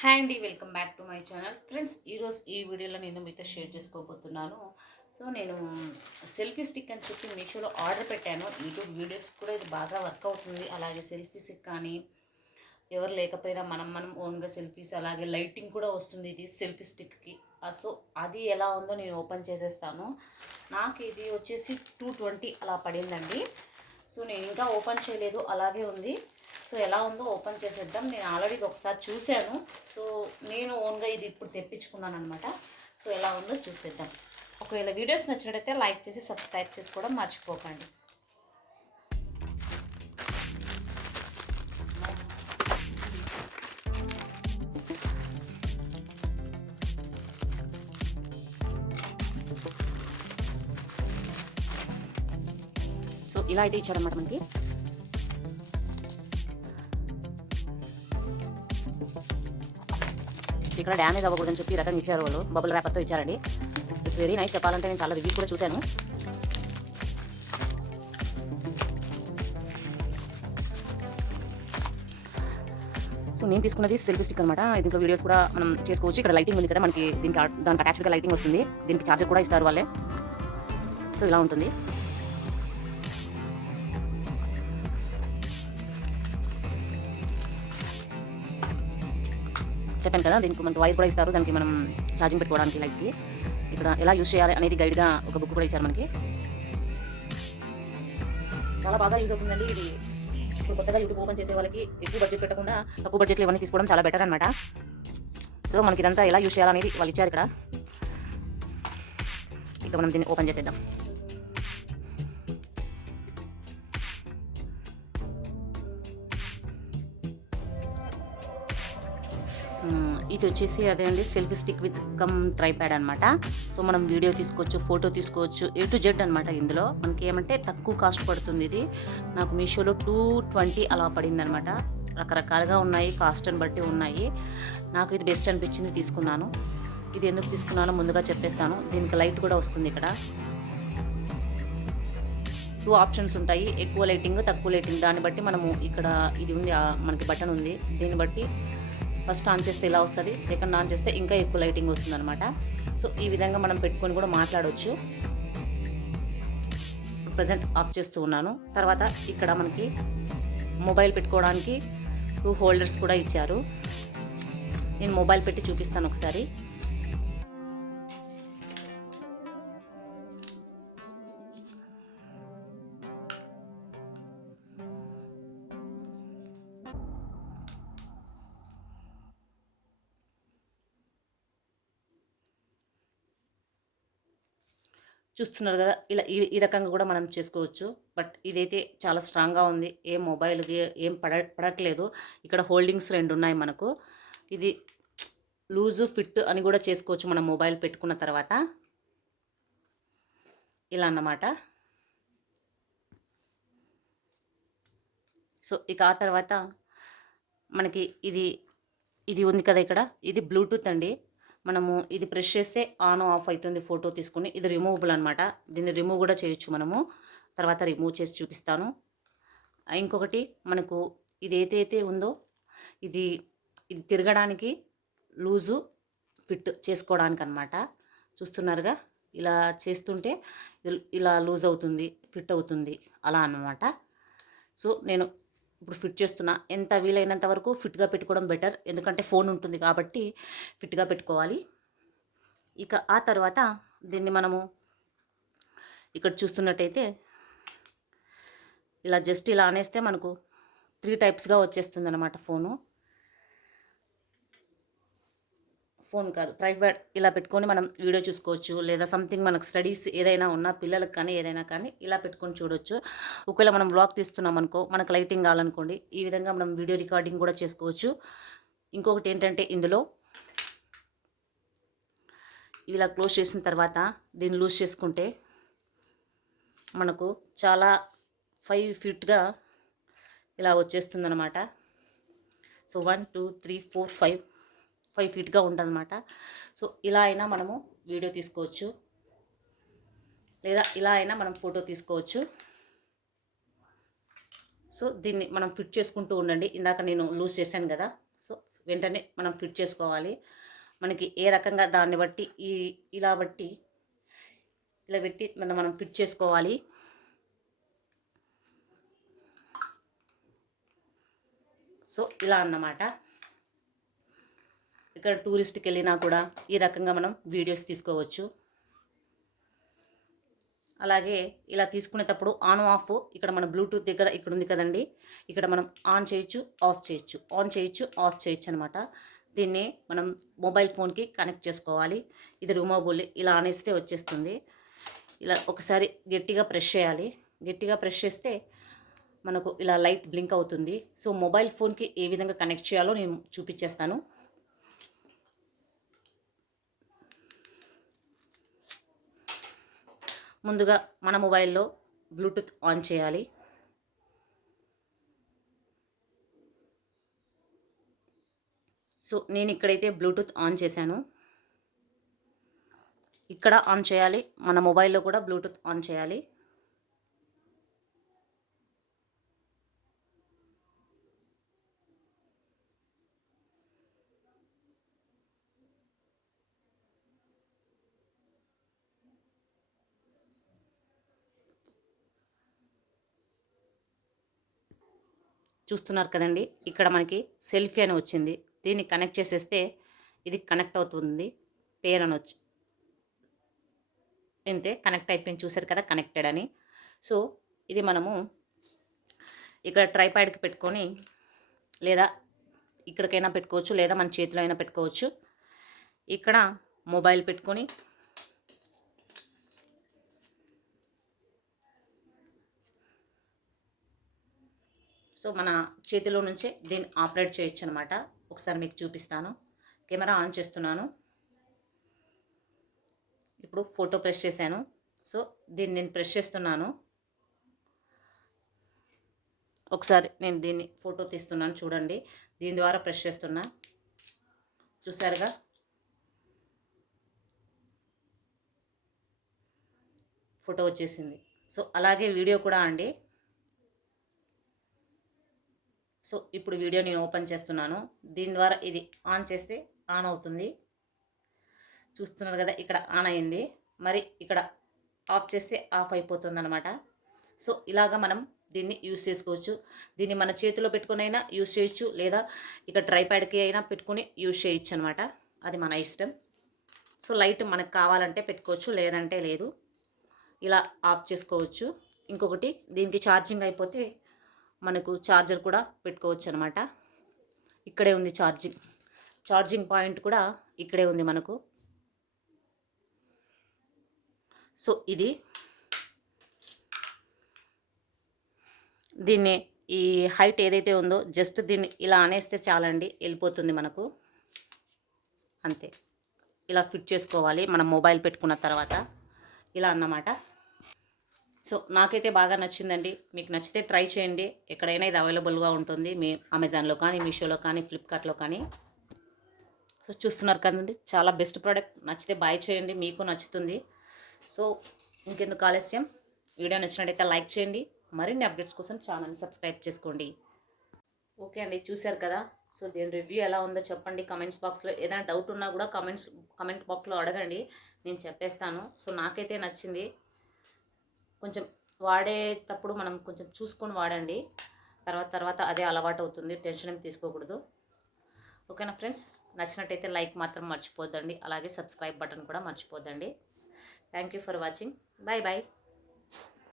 Hi అండి welcome back to my channel. Friends ఈరోజు ఈ వీడియోలో నేను మీతో షేర్ చేసుకోబోతున్నాను. సో నేను సెల్ఫీ స్టిక్ అని చెప్పి మీషోలో ఆర్డర్ పెట్టాను. యూట్యూబ్ వీడియోస్ కూడా ఇది బాగా వర్క్ అవుతుంది. అలాగే సెల్ఫీ స్టిక్ కానీ ఎవరు లేకపోయినా మనం మనం ఓన్గా సెల్ఫీస్ అలాగే లైటింగ్ కూడా వస్తుంది ఇది సెల్ఫీ స్టిక్కి. సో అది ఎలా ఉందో నేను ఓపెన్ చేసేస్తాను. నాకు ఇది వచ్చేసి టూ ట్వంటీ అలా పడిందండి. సో నేను ఇంకా ఓపెన్ చేయలేదు. అలాగే ఉంది. సో ఎలా ఉందో ఓపెన్ చేసేద్దాం. నేను ఆల్రెడీ ఒకసారి చూశాను. సో నేను ఓన్గా ఇది ఇప్పుడు తెప్పించుకున్నాను అనమాట సో ఎలా ఉందో చూసేద్దాం. ఒకవేళ వీడియోస్ నచ్చినట్టయితే లైక్ చేసి సబ్స్క్రైబ్ చేసుకోవడం మర్చిపోకండి. సో ఇలా అయితే ఇచ్చాడనమాట మనకి. ఇక్కడ డ్యామేజ్ అవ్వకూడదని చెప్పి రకంగా ఇచ్చారు వాళ్ళు. బబుల్ ర్యాపర్తో ఇచ్చారండి. ఇట్స్ వెరీ నైస్ చెప్పాలంటే నేను చాలా రివ్యూస్ కూడా చూశాను. సో నేను తీసుకున్నది సెల్ఫీ స్టిక్ అనమాట దీంట్లో వీడియోస్ కూడా మనం చేసుకోవచ్చు. ఇక్కడ లైటింగ్ ఉంది కదా మనకి దీనికి దానికి అటాచ్డ్గా లైటింగ్ వస్తుంది. దీనికి ఛార్జర్ కూడా ఇస్తారు వాళ్ళే. సో ఇలా ఉంటుంది. చెప్పాను కదా దీనికి మనకి వైర్ కూడా ఇస్తారు. దానికి మనం ఛార్జింగ్ పెట్టుకోవడానికి లైట్కి ఇక్కడ ఎలా యూస్ చేయాలి అనేది గైడ్గా ఒక బుక్ కూడా ఇచ్చారు మనకి. చాలా బాగా యూజ్ అవుతుందండి ఇది. ఇప్పుడు కొత్తగా యూట్యూబ్ ఓపెన్ చేసే వాళ్ళకి ఎక్కువ బడ్జెట్ పెట్టకుండా తక్కువ బడ్జెట్లో ఇవన్నీ తీసుకోవడం చాలా బెటర్ అనమాట సో మనకి ఇదంతా ఎలా యూస్ చేయాలనేది వాళ్ళు ఇచ్చారు ఇక్కడ. ఇక మనం దీన్ని ఓపెన్ చేసేద్దాం. ఇది వచ్చేసి అదే అండి selfie stick with cum tripod అనమాట సో మనం వీడియో తీసుకోవచ్చు ఫోటో తీసుకోవచ్చు ఏ టు జెడ్ అనమాట ఇందులో. మనకి ఏమంటే తక్కువ కాస్ట్ పడుతుంది ఇది. నాకు మీషోలో టూ ట్వంటీ అలా పడింది అనమాట రకరకాలుగా ఉన్నాయి కాస్ట్ని బట్టి ఉన్నాయి. నాకు ఇది బెస్ట్ అనిపించింది తీసుకున్నాను. ఇది ఎందుకు తీసుకున్నానో ముందుగా చెప్పేస్తాను. దీనికి లైట్ కూడా వస్తుంది ఇక్కడ. టూ ఆప్షన్స్ ఉంటాయి. ఎక్కువ లైటింగ్ తక్కువ లైటింగ్ దాన్ని బట్టి మనము ఇక్కడ ఇది ఉంది మనకి బటన్ ఉంది. దీన్ని బట్టి ఫస్ట్ ఆన్ చేస్తే ఇలా వస్తుంది సెకండ్ ఆన్ చేస్తే ఇంకా ఎక్కువ లైటింగ్ వస్తుంది అనమాట సో ఈ విధంగా మనం పెట్టుకొని కూడా మాట్లాడవచ్చు ప్రజెంట్ ఆఫ్ చేస్తూ ఉన్నాను. తర్వాత ఇక్కడ మనకి మొబైల్ పెట్టుకోవడానికి టూ హోల్డర్స్ కూడా ఇచ్చారు. నేను మొబైల్ పెట్టి చూపిస్తాను ఒకసారి. చూస్తున్నారు కదా ఇలా ఈ ఈ రకంగా కూడా మనం చేసుకోవచ్చు. బట్ ఇదైతే చాలా స్ట్రాంగ్గా ఉంది. ఏం మొబైల్కి ఏం పడ పడట్లేదు. ఇక్కడ హోల్డింగ్స్ రెండు ఉన్నాయి మనకు. ఇది లూజు ఫిట్ అని కూడా చేసుకోవచ్చు మనం మొబైల్ పెట్టుకున్న తర్వాత. ఇలా అన్నమాట. సో ఇక ఆ తర్వాత మనకి ఇది ఇది ఉంది కదా ఇక్కడ. ఇది బ్లూటూత్ అండి. మనము ఇది ప్రెస్ చేస్తే ఆన్ ఆఫ్ అవుతుంది ఫోటో తీసుకుని. ఇది రిమూవబుల్ అనమాట దీన్ని రిమూవ్ కూడా చేయొచ్చు మనము. తర్వాత రిమూవ్ చేసి చూపిస్తాను. ఇంకొకటి మనకు ఇది ఏదైతే ఉందో ఇది ఇది తిరగడానికి లూజు ఫిట్ చేసుకోవడానికి అనమాట చూస్తున్నారుగా? ఇలా చేస్తుంటే ఇలా లూజ్ అవుతుంది ఫిట్ అవుతుంది. అలా అన్నమాట. సో నేను ఇప్పుడు ఫిట్ చేస్తున్నా ఎంత వీలైనంత వరకు ఫిట్గా పెట్టుకోవడం బెటర్ ఎందుకంటే ఫోన్ ఉంటుంది కాబట్టి ఫిట్గా పెట్టుకోవాలి. ఇక ఆ తర్వాత దీన్ని మనము ఇక్కడ చూస్తున్నట్టయితే ఇలా జస్ట్ ఇలా అనేస్తే మనకు త్రీ టైప్స్గా వచ్చేస్తుంది అనమాట ఫోను ఫోన్ కాదు ట్రైప్యాడ్ ఇలా పెట్టుకొని మనం వీడియో చూసుకోవచ్చు. లేదా సంథింగ్ మనకు స్టడీస్ ఏదైనా ఉన్నా పిల్లలకు కానీ ఏదైనా కానీ ఇలా పెట్టుకొని చూడొచ్చు. ఒకవేళ మనం బ్లాగ్ తీస్తున్నాం అనుకో మనకు లైటింగ్ కావాలనుకోండి ఈ విధంగా మనం వీడియో రికార్డింగ్ కూడా చేసుకోవచ్చు. ఇంకొకటి ఏంటంటే ఇందులో ఇలా క్లోజ్ చేసిన తర్వాత దీన్ని లూజ్ చేసుకుంటే మనకు చాలా ఫైవ్ ఫీట్గా ఇలా వచ్చేస్తుందన్నమాట. So one two three four five five ఫీట్గా ఉంటుందన్నమాట. సో ఇలా అయినా మనము వీడియో తీసుకోవచ్చు. లేదా ఇలా అయినా మనం ఫోటో తీసుకోవచ్చు. సో దీన్ని మనం ఫిట్ చేసుకుంటూ ఉండండి. ఇందాక నేను లూజ్ చేశాను కదా. సో వెంటనే మనం ఫిట్ చేసుకోవాలి. మనకి ఏ రకంగా దాన్ని బట్టి ఈ ఇలా బట్టి ఇలా పెట్టి మనం మనం ఫిట్ చేసుకోవాలి. సో ఇలా అన్నమాట. ఇక్కడ టూరిస్ట్కి వెళ్ళినా కూడా ఈ రకంగా మనం వీడియోస్ తీసుకోవచ్చు. అలాగే ఇలా తీసుకునేటప్పుడు ఆన్ ఆఫ్ ఇక్కడ మన బ్లూటూత్ దగ్గర ఇక్కడ ఉంది కదండి. ఇక్కడ మనం ఆన్ చేయొచ్చు ఆఫ్ చేయొచ్చు. ఆన్ చేయొచ్చు ఆఫ్ చేయొచ్చు అనమాట దీన్ని మనం మొబైల్ ఫోన్కి కనెక్ట్ చేసుకోవాలి. ఇది రిమూవబుల్ ఇలా అనేస్తే వచ్చేస్తుంది. ఇలా ఒకసారి గట్టిగా ప్రెస్ చేయాలి. గట్టిగా ప్రెస్ చేస్తే మనకు ఇలా లైట్ బ్లింక్ అవుతుంది. సో మొబైల్ ఫోన్కి ఏ విధంగా కనెక్ట్ చేయాలో నేను చూపించేస్తాను. ముందుగా మన మొబైల్లో బ్లూటూత్ ఆన్ చేయాలి. సో నేను ఇక్కడైతే బ్లూటూత్ ఆన్ చేశాను. ఇక్కడ ఆన్ చేయాలి. మన మొబైల్లో కూడా బ్లూటూత్ ఆన్ చేయాలి. చూస్తున్నారు కదండి. ఇక్కడ మనకి సెల్ఫీ అని వచ్చింది. దీన్ని కనెక్ట్ చేసేస్తే ఇది కనెక్ట్ అవుతుంది. పేరు అని వచ్చి అంతే కనెక్ట్ అయిపోయింది. చూసారు కదా కనెక్టెడ్ అని. సో ఇది మనము ఇక్కడ ట్రైపాడ్కి పెట్టుకొని లేదా ఇక్కడికైనా పెట్టుకోవచ్చు లేదా మన చేతిలో అయినా పెట్టుకోవచ్చు. ఇక్కడ మొబైల్ పెట్టుకొని సో మన చేతిలో నుంచే దీన్ని ఆపరేట్ చేయొచ్చు అనమాట ఒకసారి మీకు చూపిస్తాను. కెమెరా ఆన్ చేస్తున్నాను. ఇప్పుడు ఫోటో ప్రెస్ చేశాను. సో దీన్ని నేను ప్రెస్ చేస్తున్నాను. ఒకసారి నేను దీన్ని ఫోటో తీస్తున్నాను చూడండి. దీని ద్వారా ప్రెస్ చేస్తున్నా. చూసారుగా? ఫోటో వచ్చేసింది. సో అలాగే వీడియో కూడా అండి. సో ఇప్పుడు వీడియో నేను ఓపెన్ చేస్తున్నాను. దీని ద్వారా ఇది ఆన్ చేస్తే ఆన్ అవుతుంది. చూస్తున్నారు కదా ఇక్కడ ఆన్ అయింది. మరి ఇక్కడ ఆఫ్ చేస్తే ఆఫ్ అయిపోతుంది అనమాట సో ఇలాగా మనం దీన్ని యూస్ చేసుకోవచ్చు. దీన్ని మన చేతిలో పెట్టుకుని అయినా యూస్ చేయొచ్చు. లేదా ఇక ట్రైప్యాడ్కి అయినా పెట్టుకుని యూస్ చేయొచ్చు అనమాట అది మన ఇష్టం. సో లైట్ మనకు కావాలంటే పెట్టుకోవచ్చు. లేదంటే లేదు. ఇలా ఆఫ్ చేసుకోవచ్చు. ఇంకొకటి దీనికి ఛార్జింగ్ అయిపోతే మనకు ఛార్జర్ కూడా పెట్టుకోవచ్చు అనమాట ఇక్కడే ఉంది ఛార్జింగ్ ఛార్జింగ్ పాయింట్ కూడా ఇక్కడే ఉంది మనకు. సో ఇది దీన్ని ఈ హైట్ ఏదైతే ఉందో జస్ట్ దీన్ని ఇలా అనేస్తే చాలండి వెళ్ళిపోతుంది మనకు. అంతే. ఇలా ఫిట్ చేసుకోవాలి మనం మొబైల్ పెట్టుకున్న తర్వాత. ఇలా అన్నమాట. సో నాకైతే బాగా నచ్చిందండి. మీకు నచ్చితే ట్రై చేయండి. ఎక్కడైనా ఇది అవైలబుల్గా ఉంటుంది. మీ అమెజాన్లో కానీ మీషోలో కానీ ఫ్లిప్కార్ట్లో కానీ. సో చూస్తున్నారు కదండి. చాలా బెస్ట్ ప్రోడక్ట్. నచ్చితే బాయ్ చేయండి. మీకు నచ్చుతుంది. సో ఇంకెందుకు ఆలస్యం? వీడియో నచ్చినట్టయితే లైక్ చేయండి. మరిన్ని అప్డేట్స్ కోసం ఛానల్ని సబ్స్క్రైబ్ చేసుకోండి. ఓకే అండి. చూశారు కదా? సో దీని రివ్యూ ఎలా ఉందో చెప్పండి. కమెంట్స్ బాక్స్లో ఏదైనా డౌట్ ఉన్నా కూడా కమెంట్స్ కమెంట్ బాక్స్లో అడగండి. నేను చెప్పేస్తాను. సో నాకైతే నచ్చింది. కొంచెం వాడేటప్పుడు మనం కొంచెం చూసుకొని వాడండి. తర్వాత తర్వాత అదే అలవాటు అవుతుంది. టెన్షన్ ఏం తీసుకోకూడదు. ఓకేనా ఫ్రెండ్స్? నచ్చినట్టయితే లైక్ మాత్రం మర్చిపోద్దండి. అలాగే సబ్స్క్రైబ్ బటన్ కూడా మర్చిపోద్దండి. Thank you for watching bye bye